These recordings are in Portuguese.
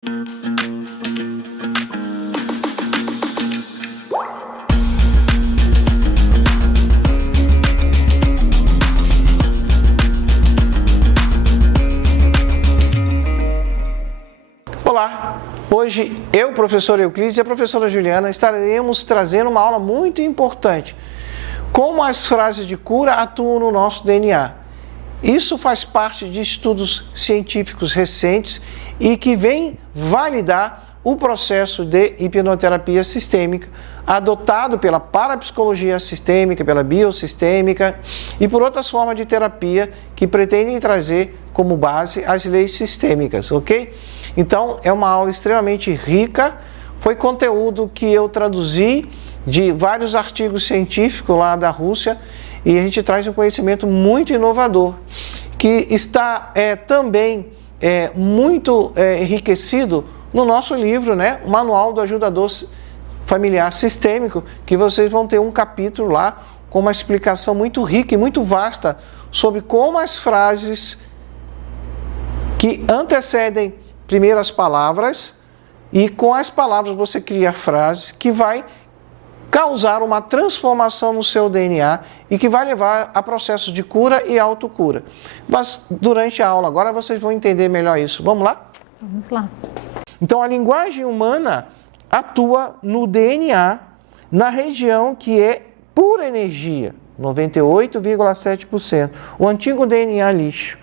Olá, hoje eu, professor Euclides e a professora Juliana estaremos trazendo uma aula muito importante. Como as frases de cura atuam no nosso DNA. Isso faz parte de estudos científicos recentes e que vem validar o processo de hipnoterapia sistêmica adotado pela parapsicologia sistêmica, pela biosistêmica e por outras formas de terapia que pretendem trazer como base as leis sistêmicas, ok? Então, é uma aula extremamente rica, foi conteúdo que eu traduzi de vários artigos científicos lá da Rússia e a gente traz um conhecimento muito inovador, que está também muito enriquecido no nosso livro, né? O Manual do Ajudador Familiar Sistêmico, que vocês vão ter um capítulo lá com uma explicação muito rica e muito vasta sobre como as frases que antecedem primeiro as palavras e com as palavras você cria frases que vai causar uma transformação no seu DNA e que vai levar a processos de cura e autocura. Mas durante a aula agora vocês vão entender melhor isso. Vamos lá? Vamos lá. Então a linguagem humana atua no DNA, na região que é pura energia, 98,7%. O antigo DNA lixo.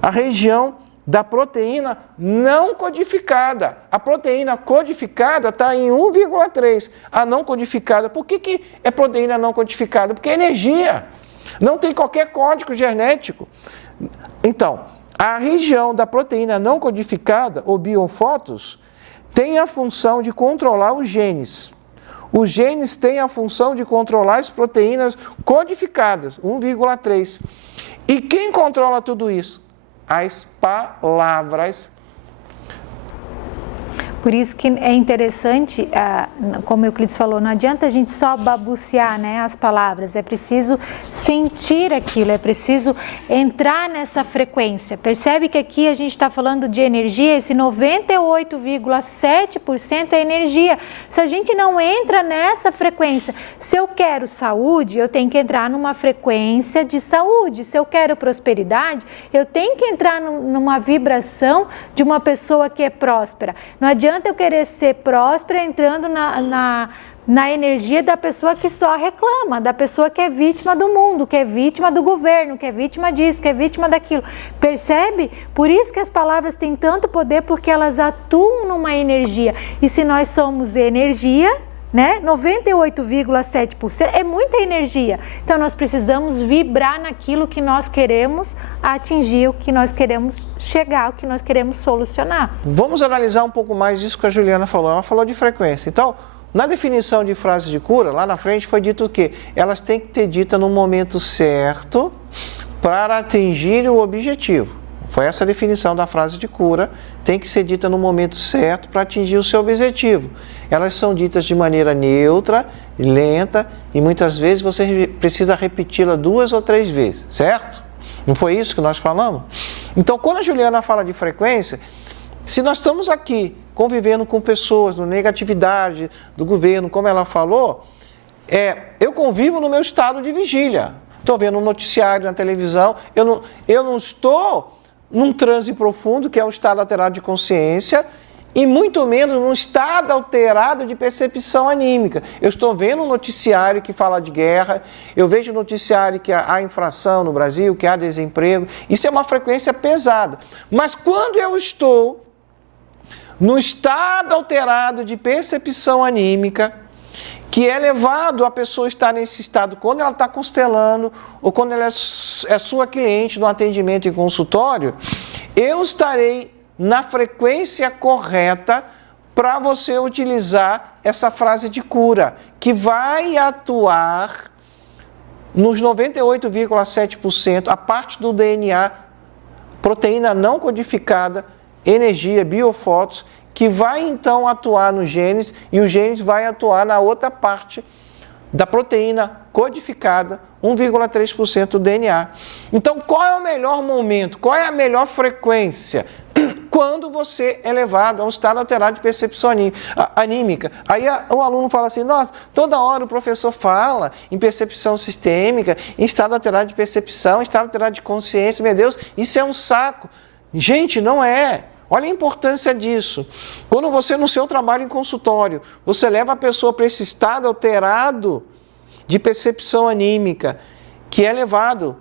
A região da proteína não codificada. A proteína codificada está em 1,3. A não codificada, por que é proteína não codificada? Porque é energia. Não tem qualquer código genético. Então, a região da proteína não codificada, ou biofótos, tem a função de controlar os genes. Os genes têm a função de controlar as proteínas codificadas, 1,3. E quem controla tudo isso? As palavras. Por isso que é interessante, como o Euclides falou, não adianta a gente só babucear, né, as palavras, é preciso sentir aquilo, é preciso entrar nessa frequência. Percebe que aqui a gente está falando de energia, esse 98,7% é energia. Se a gente não entra nessa frequência, se eu quero saúde, eu tenho que entrar numa frequência de saúde. Se eu quero prosperidade, eu tenho que entrar numa vibração de uma pessoa que é próspera. Não adianta eu querer ser próspera entrando na energia da pessoa que só reclama, da pessoa que é vítima do mundo, que é vítima do governo, que é vítima disso, que é vítima daquilo. Percebe? Por isso que as palavras têm tanto poder, porque elas atuam numa energia. E se nós somos energia, né? 98,7% é muita energia. Então nós precisamos vibrar naquilo que nós queremos atingir, o que nós queremos chegar, o que nós queremos solucionar. Vamos analisar um pouco mais isso que a Juliana falou. Ela falou de frequência. Então, na definição de frases de cura, lá na frente foi dito o quê? Elas têm que ter dita no momento certo para atingir o objetivo. Foi essa a definição da frase de cura, tem que ser dita no momento certo para atingir o seu objetivo. Elas são ditas de maneira neutra, lenta e muitas vezes você precisa repeti-la 2 ou 3 vezes, certo? Não foi isso que nós falamos? Então, quando a Juliana fala de frequência, se nós estamos aqui convivendo com pessoas no negatividade do governo, como ela falou, eu convivo no meu estado de vigília. Estou vendo um noticiário na televisão, eu não estou num transe profundo, que é um estado alterado de consciência, e muito menos num estado alterado de percepção anímica. Eu estou vendo um noticiário que fala de guerra, eu vejo um noticiário que há inflação no Brasil, que há desemprego. Isso é uma frequência pesada. Mas quando eu estou no estado alterado de percepção anímica, que é levado a pessoa estar nesse estado quando ela está constelando ou quando ela é sua cliente no atendimento em consultório, eu estarei na frequência correta para você utilizar essa frase de cura, que vai atuar nos 98,7%, a parte do DNA, proteína não codificada, energia, biofótos, que vai então atuar nos genes e os genes vai atuar na outra parte da proteína codificada 1,3% do DNA. Então, qual é o melhor momento? Qual é a melhor frequência? Quando você é levado a um estado alterado de percepção anímica. Aí o aluno fala assim, nossa, toda hora o professor fala em percepção sistêmica, em estado alterado de percepção, em estado alterado de consciência. Meu Deus, isso é um saco. Gente, não é. Olha a importância disso. Quando você, no seu trabalho em consultório, você leva a pessoa para esse estado alterado de percepção anímica, que é levado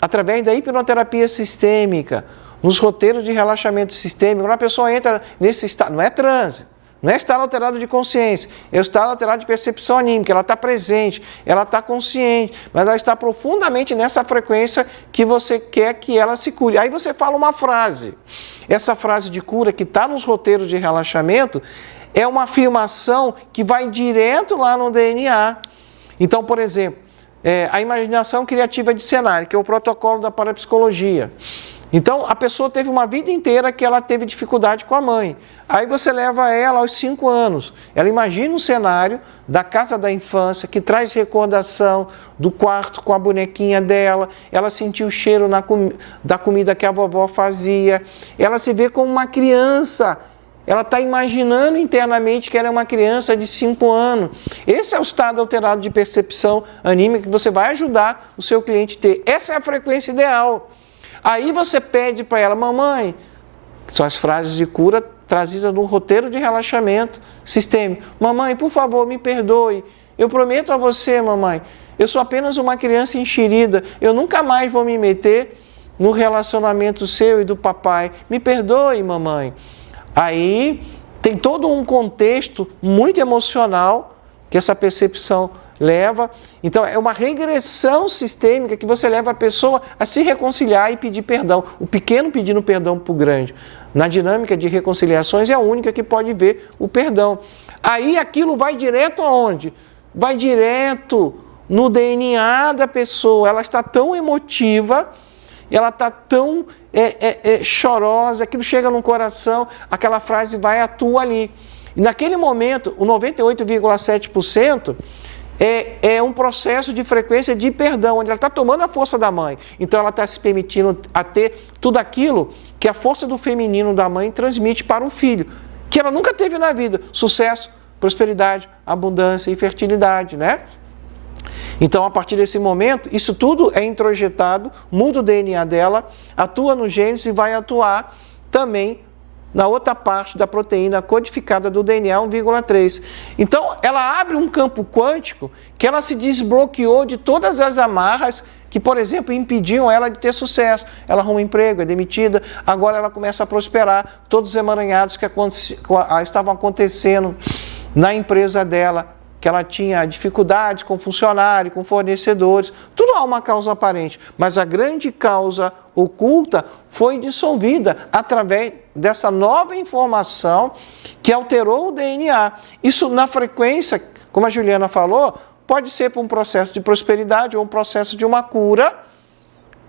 através da hipnoterapia sistêmica, nos roteiros de relaxamento sistêmico, quando a pessoa entra nesse estado, não é transe, não é estado alterado de consciência, é o estado alterado de percepção anímica, ela está presente, ela está consciente, mas ela está profundamente nessa frequência que você quer que ela se cure. Aí você fala uma frase, essa frase de cura que está nos roteiros de relaxamento, é uma afirmação que vai direto lá no DNA. Então, por exemplo, a imaginação criativa de cenário, que é o protocolo da parapsicologia. Então, a pessoa teve uma vida inteira que ela teve dificuldade com a mãe. Aí você leva ela aos 5 anos. Ela imagina um cenário da casa da infância que traz recordação do quarto com a bonequinha dela. Ela sentiu o cheiro da comida que a vovó fazia. Ela se vê como uma criança. Ela está imaginando internamente que ela é uma criança de 5 anos. Esse é o estado alterado de percepção anímica que você vai ajudar o seu cliente a ter. Essa é a frequência ideal. Aí você pede para ela, mamãe, são as frases de cura trazidas no roteiro de relaxamento sistêmico. Mamãe, por favor, me perdoe. Eu prometo a você, mamãe, eu sou apenas uma criança enxerida. Eu nunca mais vou me meter no relacionamento seu e do papai. Me perdoe, mamãe. Aí tem todo um contexto muito emocional que essa percepção leva. Então, é uma regressão sistêmica que você leva a pessoa a se reconciliar e pedir perdão. O pequeno pedindo perdão para o grande. Na dinâmica de reconciliações, é a única que pode ver o perdão. Aí aquilo vai direto aonde? Vai direto no DNA da pessoa. Ela está tão emotiva, ela está tão chorosa, aquilo chega no coração, aquela frase vai atuar ali. E naquele momento, o 98,7% é um processo de frequência de perdão, onde ela está tomando a força da mãe. Então ela está se permitindo a ter tudo aquilo que a força do feminino da mãe transmite para um filho, que ela nunca teve na vida. Sucesso, prosperidade, abundância e fertilidade, né? Então, a partir desse momento, isso tudo é introjetado, muda o DNA dela, atua no genes e vai atuar também na outra parte da proteína codificada do DNA 1,3. Então, ela abre um campo quântico que ela se desbloqueou de todas as amarras que, por exemplo, impediam ela de ter sucesso. Ela arruma emprego, é demitida, agora ela começa a prosperar. Todos os emaranhados que estavam acontecendo na empresa dela, que ela tinha dificuldades com funcionários, com fornecedores, tudo há uma causa aparente, mas a grande causa oculta foi dissolvida através dessa nova informação que alterou o DNA. Isso na frequência, como a Juliana falou, pode ser por um processo de prosperidade ou um processo de uma cura,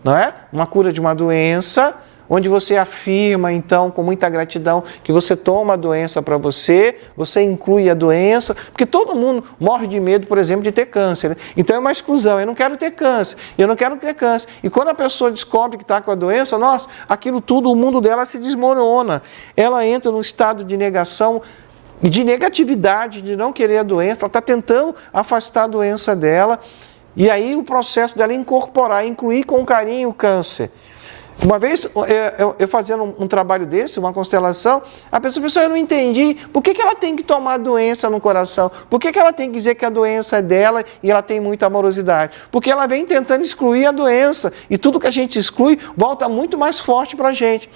não é? Uma cura de uma doença, onde você afirma, então, com muita gratidão, que você toma a doença para você, você inclui a doença, porque todo mundo morre de medo, por exemplo, de ter câncer, né? Então é uma exclusão, eu não quero ter câncer, eu não quero ter câncer. E quando a pessoa descobre que está com a doença, nossa, aquilo tudo, o mundo dela se desmorona. Ela entra num estado de negação, de negatividade, de não querer a doença, ela está tentando afastar a doença dela, e aí o processo dela incorporar, incluir com carinho o câncer. Uma vez, eu fazendo um trabalho desse, uma constelação, a pessoa, eu não entendi, por que ela tem que tomar a doença no coração? Por que ela tem que dizer que a doença é dela e ela tem muita amorosidade? Porque ela vem tentando excluir a doença, e tudo que a gente exclui volta muito mais forte para a gente.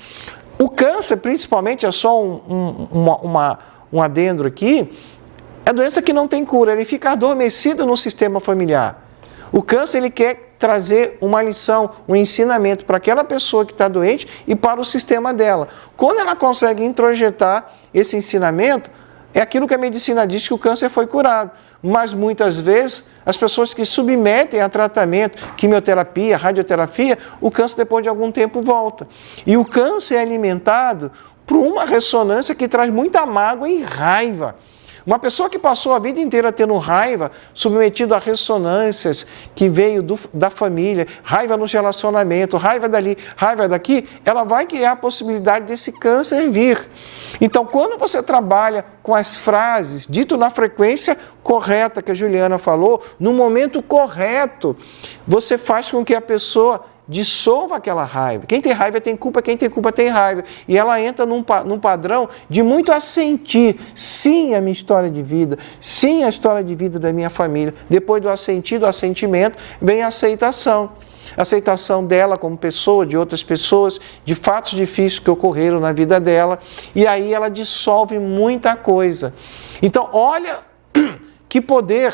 O câncer, principalmente, é só um adendo aqui, é doença que não tem cura, ele fica adormecido no sistema familiar. O câncer, ele quer trazer uma lição, um ensinamento para aquela pessoa que está doente e para o sistema dela. Quando ela consegue introjetar esse ensinamento, é aquilo que a medicina diz que o câncer foi curado. Mas muitas vezes, as pessoas que submetem a tratamento, quimioterapia, radioterapia, o câncer depois de algum tempo volta. E o câncer é alimentado por uma ressonância que traz muita mágoa e raiva. Uma pessoa que passou a vida inteira tendo raiva, submetido a ressonâncias que veio da família, raiva nos relacionamentos, raiva dali, raiva daqui, ela vai criar a possibilidade desse câncer vir. Então, quando você trabalha com as frases ditas na frequência correta que a Juliana falou, no momento correto, você faz com que a pessoa dissolva aquela raiva. Quem tem raiva tem culpa, quem tem culpa tem raiva. E ela entra num padrão de muito assentir. Sim, a minha história de vida. Sim, a história de vida da minha família. Depois do assentir, do assentimento, vem a aceitação. Aceitação dela como pessoa, de outras pessoas, de fatos difíceis que ocorreram na vida dela. E aí ela dissolve muita coisa. Então, olha que poder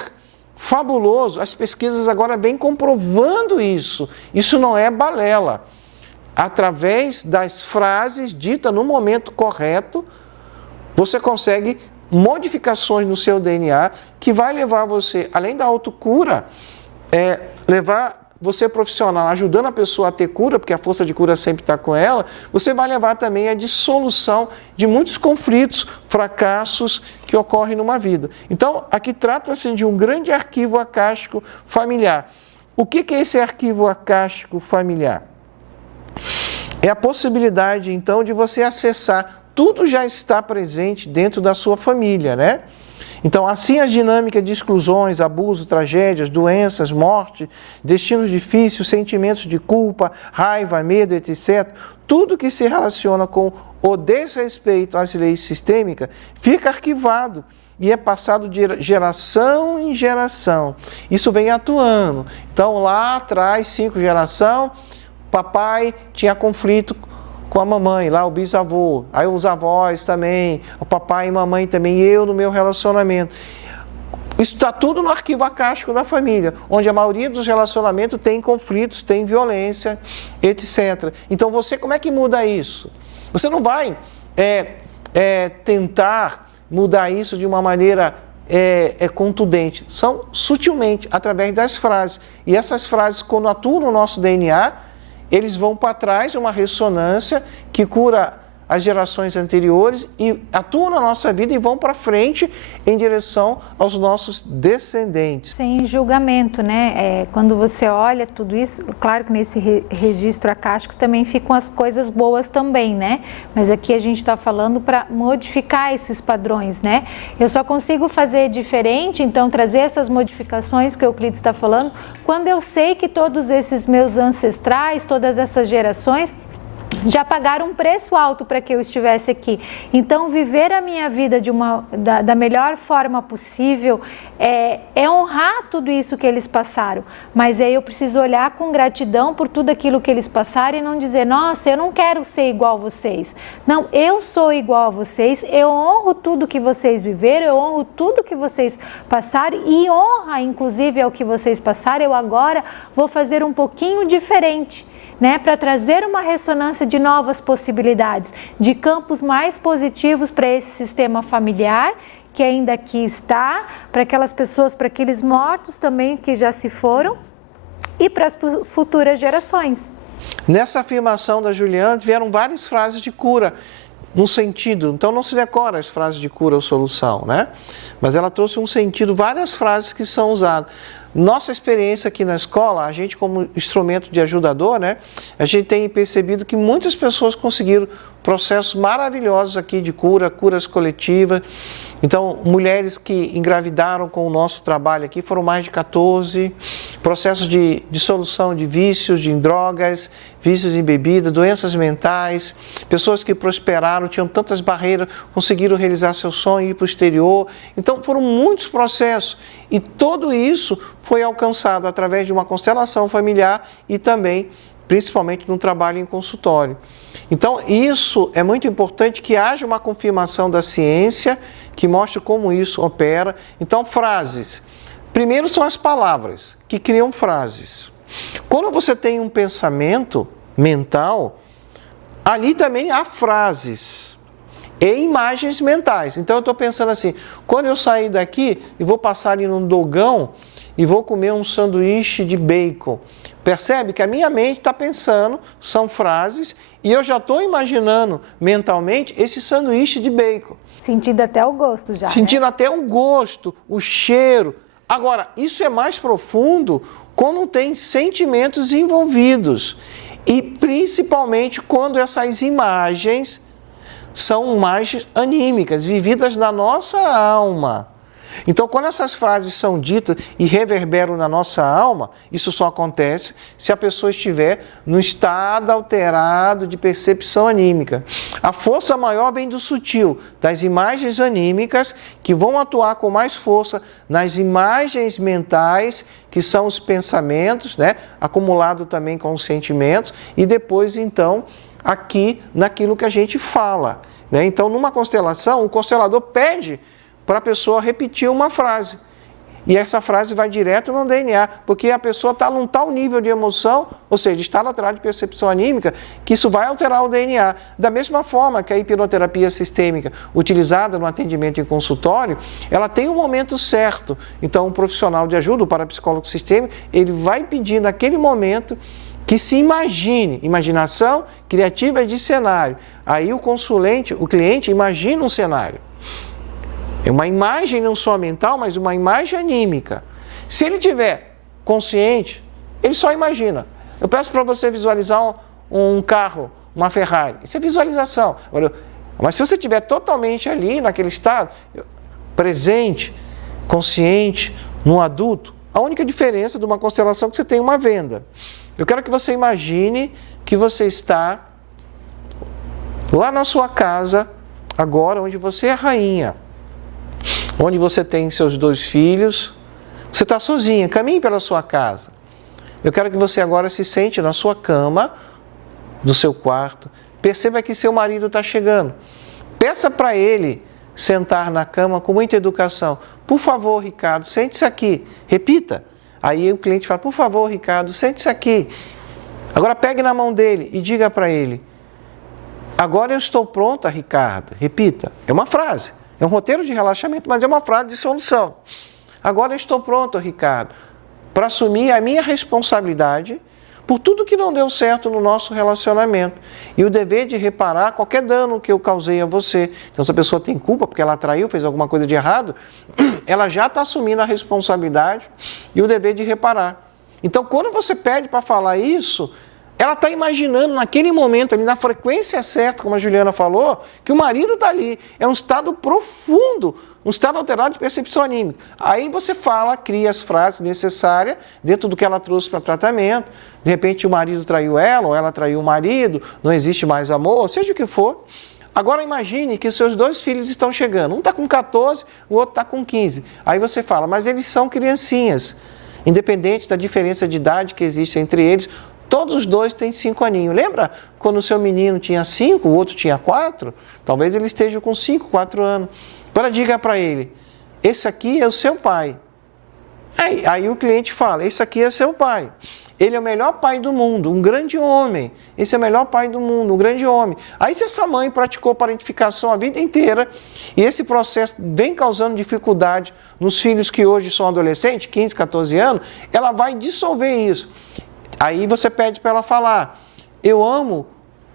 fabuloso, as pesquisas agora vêm comprovando isso. Isso não é balela. Através das frases ditas no momento correto, você consegue modificações no seu DNA que vai levar você, além da autocura, levar você profissional ajudando a pessoa a ter cura, porque a força de cura sempre está com ela, você vai levar também a dissolução de muitos conflitos, fracassos que ocorrem numa vida. Então, aqui trata-se de um grande arquivo acástico familiar. O que é esse arquivo acástico familiar? É a possibilidade, então, de você acessar, tudo já está presente dentro da sua família, né? Então, assim as dinâmicas de exclusões, abuso, tragédias, doenças, morte, destinos difíceis, sentimentos de culpa, raiva, medo, etc., tudo que se relaciona com o desrespeito às leis sistêmicas fica arquivado e é passado de geração em geração. Isso vem atuando. Então, lá atrás, 5 gerações, papai tinha conflito com a mamãe, lá o bisavô, aí os avós também, o papai e mamãe também, e eu no meu relacionamento. Isso está tudo no arquivo acástico da família, onde a maioria dos relacionamentos tem conflitos, tem violência, etc. Então você, como é que muda isso? Você não vai tentar mudar isso de uma maneira contundente, são sutilmente, através das frases. E essas frases, quando atuam no nosso DNA, eles vão para trás de uma ressonância que cura as gerações anteriores e atuam na nossa vida e vão para frente em direção aos nossos descendentes. Sem julgamento, né? Quando você olha tudo isso, claro que nesse registro acástico também ficam as coisas boas também, né? Mas aqui a gente está falando para modificar esses padrões, né? Eu só consigo fazer diferente, então trazer essas modificações que o Euclides está falando, quando eu sei que todos esses meus ancestrais, todas essas gerações já pagaram um preço alto para que eu estivesse aqui. Então, viver a minha vida da melhor forma possível é honrar tudo isso que eles passaram. Mas aí eu preciso olhar com gratidão por tudo aquilo que eles passaram e não dizer, nossa, eu não quero ser igual a vocês. Não, eu sou igual a vocês, eu honro tudo que vocês viveram, eu honro tudo que vocês passaram e honra, inclusive, ao que vocês passaram, eu agora vou fazer um pouquinho diferente. Né, para trazer uma ressonância de novas possibilidades, de campos mais positivos para esse sistema familiar, que ainda aqui está, para aquelas pessoas, para aqueles mortos também que já se foram, e para as futuras gerações. Nessa afirmação da Juliana, vieram várias frases de cura, no sentido, então não se decora as frases de cura ou solução, né? Mas ela trouxe um sentido, várias frases que são usadas. Nossa experiência aqui na escola, a gente como instrumento de ajudador, né? A gente tem percebido que muitas pessoas conseguiram processos maravilhosos aqui de cura, curas coletivas. Então, mulheres que engravidaram com o nosso trabalho aqui foram mais de 14, processos de dissolução de vícios, de drogas, vícios em bebida, doenças mentais, pessoas que prosperaram, tinham tantas barreiras, conseguiram realizar seu sonho e ir para o exterior. Então, foram muitos processos e tudo isso foi alcançado através de uma constelação familiar e também, principalmente, no trabalho em consultório. Então, isso é muito importante que haja uma confirmação da ciência que mostre como isso opera. Então, frases. Primeiro são as palavras que criam frases. Quando você tem um pensamento mental, ali também há frases. e imagens mentais. Então eu estou pensando assim, quando eu sair daqui e vou passar ali num dogão e vou comer um sanduíche de bacon, percebe que a minha mente está pensando, são frases, e eu já estou imaginando mentalmente esse sanduíche de bacon. Sentindo até o gosto já, Sentindo até o gosto, o cheiro. Agora, isso é mais profundo quando tem sentimentos envolvidos. E principalmente quando essas imagens são imagens anímicas, vividas na nossa alma. Então, quando essas frases são ditas e reverberam na nossa alma, isso só acontece se a pessoa estiver no estado alterado de percepção anímica. A força maior vem do sutil, das imagens anímicas, que vão atuar com mais força nas imagens mentais, que são os pensamentos, né? Acumulado também com os sentimentos, e depois, então, aqui naquilo que a gente fala, né? Então, numa constelação, o constelador pede para a pessoa repetir uma frase. E essa frase vai direto no DNA, porque a pessoa está num tal nível de emoção, ou seja, está alterado de percepção anímica, que isso vai alterar o DNA. Da mesma forma que a hipnoterapia sistêmica, utilizada no atendimento em consultório, ela tem um momento certo. Então, um profissional de ajuda, o parapsicólogo sistêmico, ele vai pedir naquele momento que se imagine, imaginação criativa de cenário. Aí o consulente, o cliente, imagina um cenário. É uma imagem não só mental, mas uma imagem anímica. Se ele tiver consciente, ele só imagina. Eu peço para você visualizar um carro, uma Ferrari. Isso é visualização. Mas se você estiver totalmente ali, naquele estado, presente, consciente, no adulto, a única diferença de uma constelação é que você tem uma venda. Eu quero que você imagine que você está lá na sua casa, agora, onde você é rainha, onde você tem seus 2 filhos, você está sozinha, caminhe pela sua casa. Eu quero que você agora se sente na sua cama, do seu quarto, perceba que seu marido está chegando. Peça para ele sentar na cama com muita educação. Por favor, Ricardo, sente-se aqui. Repita. Aí o cliente fala, por favor, Ricardo, sente-se aqui. Agora pegue na mão dele e diga para ele, agora eu estou pronta, Ricardo. Repita. É uma frase. É um roteiro de relaxamento, mas é uma frase de solução. Agora eu estou pronto, Ricardo, para assumir a minha responsabilidade por tudo que não deu certo no nosso relacionamento e o dever de reparar qualquer dano que eu causei a você. Então, se a pessoa tem culpa porque ela traiu, fez alguma coisa de errado, ela já está assumindo a responsabilidade e o dever de reparar. Então, quando você pede para falar isso, ela está imaginando naquele momento, ali na frequência certa, como a Juliana falou, que o marido está ali. É um estado profundo, um estado alterado de percepção anímica. Aí você fala, cria as frases necessárias dentro do que ela trouxe para tratamento. De repente o marido traiu ela, ou ela traiu o marido, não existe mais amor, seja o que for. Agora imagine que os seus 2 filhos estão chegando. Um está com 14, o outro está com 15. Aí você fala, mas eles são criancinhas. Independente da diferença de idade que existe entre eles, todos os 2 têm 5 aninhos. Lembra quando o seu menino tinha 5, o outro tinha 4? Talvez ele esteja com 5, 4 anos. Agora diga para ele, esse aqui é o seu pai. Aí o cliente fala, esse aqui é seu pai. Ele é o melhor pai do mundo, um grande homem. Esse é o melhor pai do mundo, um grande homem. Aí se essa mãe praticou parentificação a vida inteira e esse processo vem causando dificuldade nos filhos que hoje são adolescentes, 15, 14 anos, ela vai dissolver isso. Aí você pede para ela falar, eu amo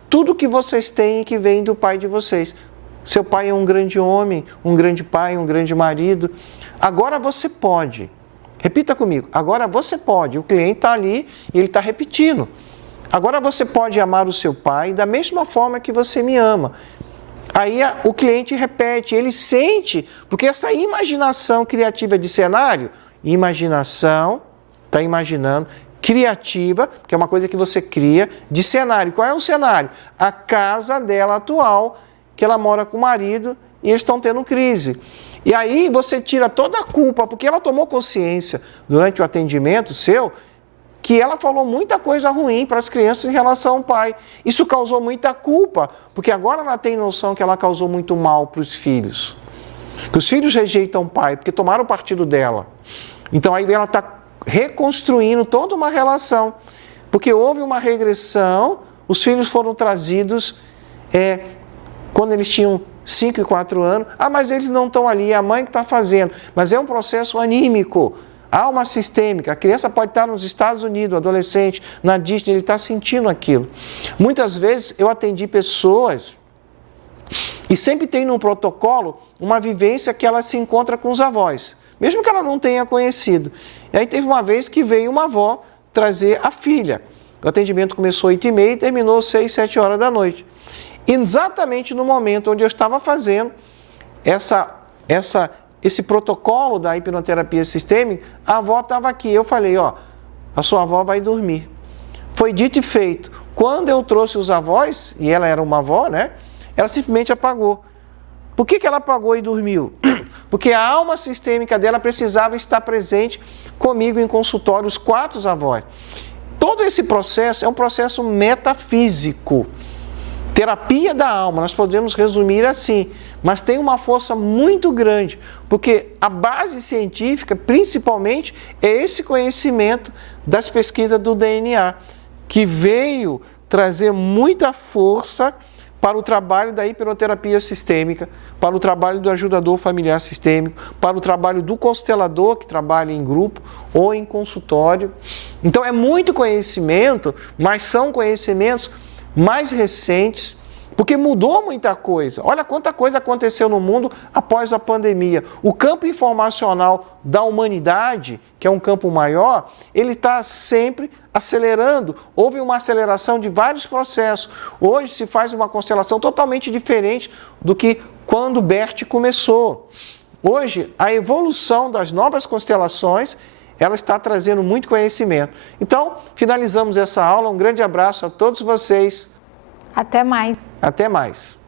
tudo que vocês têm e que vem do pai de vocês. Seu pai é um grande homem, um grande pai, um grande marido. Agora você pode. Repita comigo. Agora você pode. O cliente está ali e ele está repetindo. Agora você pode amar o seu pai da mesma forma que você me ama. Aí o cliente repete, ele sente, porque essa imaginação criativa de cenário, imaginação, está imaginando, criativa, que é uma coisa que você cria, de cenário. Qual é o cenário? A casa dela atual, que ela mora com o marido e eles estão tendo crise. E aí você tira toda a culpa, porque ela tomou consciência durante o atendimento seu, que ela falou muita coisa ruim para as crianças em relação ao pai. Isso causou muita culpa, porque agora ela tem noção que ela causou muito mal para os filhos. Que os filhos rejeitam o pai, porque tomaram partido dela. Então aí ela está reconstruindo toda uma relação, porque houve uma regressão, os filhos foram trazidos quando eles tinham 5 e 4 anos. Ah, mas eles não estão ali, é a mãe que está fazendo. Mas é um processo anímico. Alma sistêmica. A criança pode estar nos Estados Unidos, o adolescente, na Disney, ele está sentindo aquilo. Muitas vezes eu atendi pessoas e sempre tem no protocolo uma vivência que ela se encontra com os avós, mesmo que ela não tenha conhecido. E aí teve uma vez que veio uma avó trazer a filha. O atendimento começou às 8h30 e terminou 6, 7 horas da noite. E exatamente no momento onde eu estava fazendo esse protocolo da hipnoterapia sistêmica, a avó estava aqui. Eu falei, ó, a sua avó vai dormir. Foi dito e feito. Quando eu trouxe os avós, e ela era uma avó, né? Ela simplesmente apagou. Por que ela apagou e dormiu? Porque a alma sistêmica dela precisava estar presente comigo em consultório, os 4 avós. Todo esse processo é um processo metafísico. Terapia da alma, nós podemos resumir assim, mas tem uma força muito grande, porque a base científica, principalmente, é esse conhecimento das pesquisas do DNA, que veio trazer muita força para o trabalho da hipnoterapia sistêmica, para o trabalho do ajudador familiar sistêmico, para o trabalho do constelador que trabalha em grupo ou em consultório. Então é muito conhecimento, mas são conhecimentos mais recentes, porque mudou muita coisa. Olha quanta coisa aconteceu no mundo após a pandemia. O campo informacional da humanidade, que é um campo maior, ele está sempre acelerando. Houve uma aceleração de vários processos. Hoje se faz uma constelação totalmente diferente do que quando Bert começou. Hoje, a evolução das novas constelações, ela está trazendo muito conhecimento. Então, finalizamos essa aula. Um grande abraço a todos vocês. Até mais. Até mais.